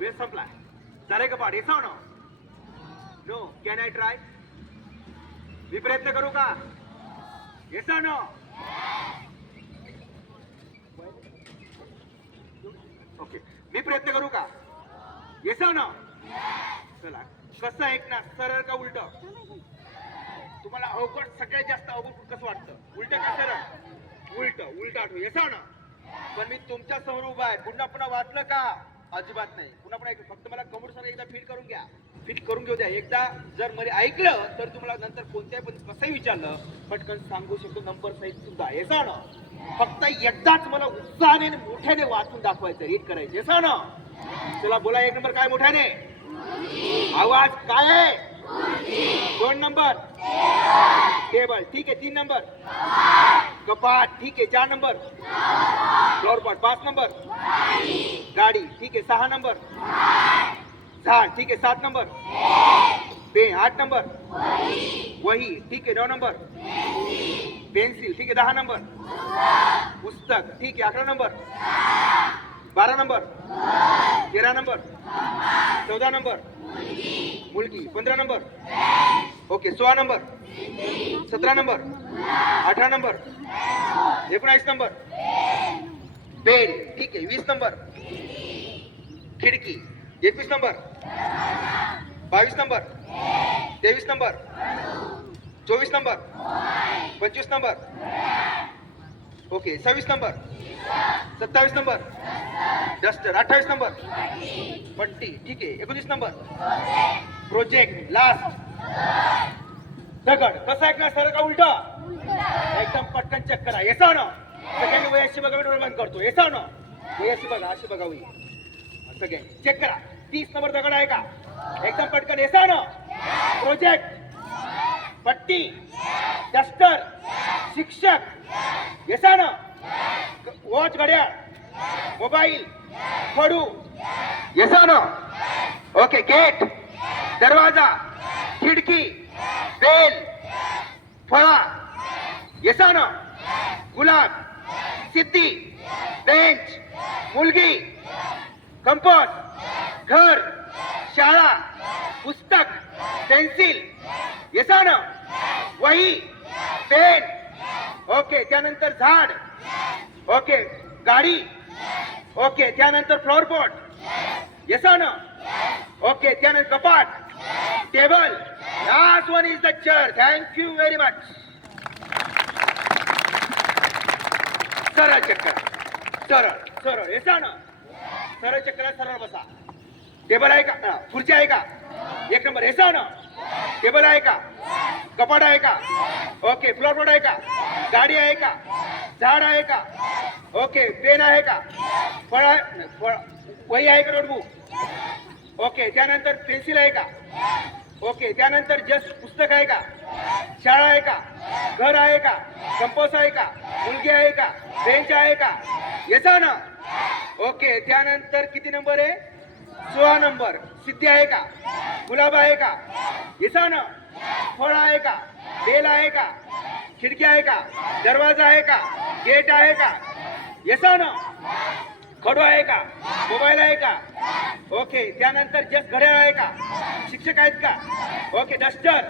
वेळ संपलाय. झालंय का पाठ? येसाव ना? नो. Can I try? मी प्रयत्न करू का? येसाव ना? ओके. मी प्रयत्न करू का? येसाव ना? चला. कसं ऐकणार? सरळ का उलट? तुम्हाला अवघड, सगळ्यात जास्त अवघड कसं वाटतं? उलट का सरळ? उलट. उलट आठवू. येसाव ना? पण मी तुमच्या समोर उभा आहे. पुन्हा पुन्हा वाचलं का? अजिबात नाही. पुन्हा पुन्हा फक्त मला कमोड सर एकदा फीट करून घ्या. फीट करून घेऊ द्या. एकदा जर मला ऐकलं तर तुम्हाला नंतर कोणत्याही पण कसंही विचारलं पटकन सांगू शकतो नंबर सहित सुद्धा. येसा ना? फक्त एकदाच मला उत्साहाने आणि मोठ्याने वाचून दाखवायचं, रीड करायचं. येसा ना? चला बोला. एक नंबर काय मोठ्याने? आवाज काय आहे? 2 नंबर टेबल. ठीक आहे. 3 नंबर कपाट. ठीक आहे. 4 नंबर फ्लॉवर पॉट. 5 नंबर गाडी. ठीक आहे. 6 नंबर झाड. ठीक आहे. 7 नंबर पेन. 8 नंबर वही. ठीक आहे. 9 नंबर पेन्सिल. ठीक आहे. 10 नंबर पुस्तक. ठीक आहे. 11 नंबर 12 नंबर 13 नंबर 14 नंबर मुलगी. 15 number okay. 16 number 17 number 18 number 19 number bed. ठीक आहे. 20 नंबर खिडकी. 21 number 22 number 23 number 24 number 25 number okay. 26 number 27 number duster. 28 number पट्टी. ठीक आहे. 29 नंबर प्रोजेक्ट. लास्ट दगड. कसं ऐकणार? सरळ का उलट? एकदम पटकन चेक करा. येसाव ना? सगळ्यांनी वयाशी बघा. मी डोळे बंद करतो. येसाव ना? वयाशी बघा. अशी बघा. सगळ्यांनी चेक करा. 30 नंबर दगड आहे का? एकदम पटकन. येसाव ना? प्रोजेक्ट पट्टी डस्टर शिक्षक. येसाव ना? वॉच घड्याळ मोबाईल खडू. येसाव ना? ओके. गेट दरवाजा खिडकी बेल फळा. येसाव ना? गुलाब सिद्धी बेंच मुलगी कंपास घर शाळा पुस्तक पेन्सिल. येसाव ना? वही पेन ओके. त्यानंतर झाड ओके. गाडी ओके. त्यानंतर फ्लॉवर पॉट. येसाव ना? ओके. त्यानंतर कपाट table. Last one is the chair. Thank you very much. सरळ चक्कर. सरळ सरळ. येसाव ना? सरळ चक्कर. सरळ बसा. टेबल आहे का? खुर्ची आहे का? 1 नंबर. येसाव ना? टेबल आहे का? कपाट आहे का? ओके. फ्लॉवर पॉट आहे का? गाडी आहे का? झाड आहे का? ओके. पेन आहे का? फळ आहे? वही आहे का? Notebook okay. त्यानंतर पेन्सिल आहे का? ओके. त्यानंतर जस्ट पुस्तक आहे का? शाळा आहे का? घर आहे का? कंपास आहे का? मुलगी आहे का? बेंच आहे का? येसाव ना? ओके. त्यानंतर किती नंबर आहे? 16 नंबर सिद्धी आहे का? गुलाब आहे का? येसाव ना? फळ आहे का? बेल आहे का? खिडकी आहे का? दरवाजा आहे का? गेट आहे का? येसाव ना? खडू आहे का? मोबाईल आहे का? ओके. त्यानंतर जस्ट घड्याळ आहे का? शिक्षक आहेत का? ओके. डस्टर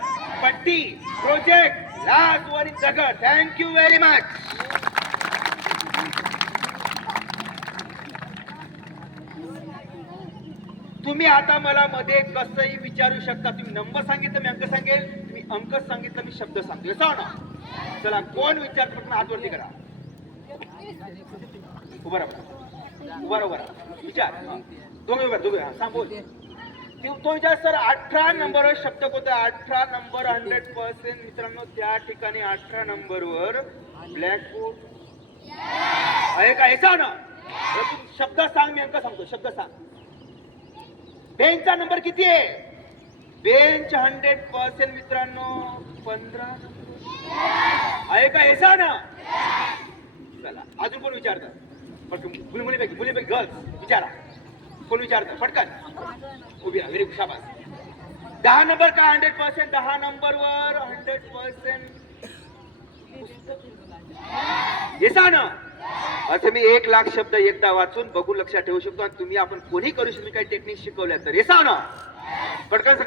पट्टी प्रोजेक्ट लास्ट वन इज दगड. Thank you very much. तुम्ही आता मला मध्ये कसंही विचारू शकता. तुम्ही नंबर सांगितलं मी अंक सांगेल. तुम्ही अंक सांगितलं मी शब्द सांगतो. येसाव ना? चला. कोण विचारतो? पण हात वरती करा. उभा राहा. विचार. दोघे सांग. बोल. तो विचार. सर 18 नंबरवर शब्द कोणता? 18 नंबर 100% मित्रांनो. त्या ठिकाणी 18 नंबरवर ब्लॅकबोर्ड आहे का? येसाव ना? शब्द सांग. मी अंक सांगतो. शब्द सांग. बेंचचा नंबर किती आहे? बेंच 100% मित्रांनो 15 आहे का? येसाव ना? चला. अजून कोण विचारतं? मुलीपैकी गर्ल्स विचारा. कोण विचारतं? पटकन उभी राहा. व्हेरी शाबास. 10 नंबर का? 100%. 10 नंबरवर 100% येसाव ना? असे मी 1,00,000 शब्द एकदा वाचून बघून लक्षात ठेवू शकतो आणि तुम्ही आपण कोणी करू शकतो काही टेक्निक शिकवल्या तर येसाव ना पटकन